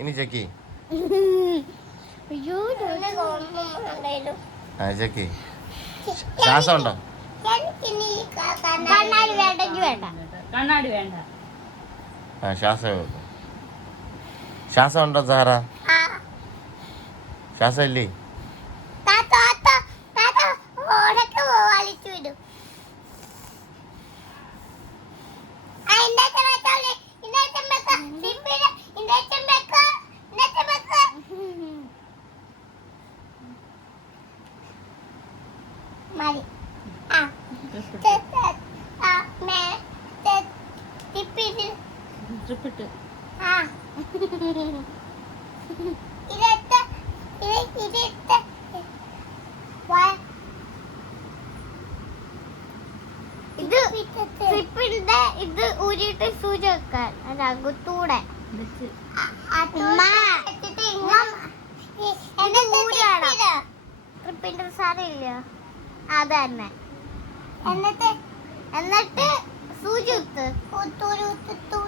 ഇനി ചെക്കി ചെക്കി. ശ്വാസം ഉണ്ടോ? കണ്ണാടി വേണ്ട. ശ്വാസം ഉണ്ടോ സാറ? ശ്വാസം ഇല്ലേ? ട്രിപ്പിട്ട് ഇത് ഊരിയിട്ട് സൂചി വെക്കാൻ അകത്തൂടെ ട്രിപ്പിന്റെ സാധനമില്ല അത് തന്നെ. എന്നിട്ട് സൂചി കുത്ത്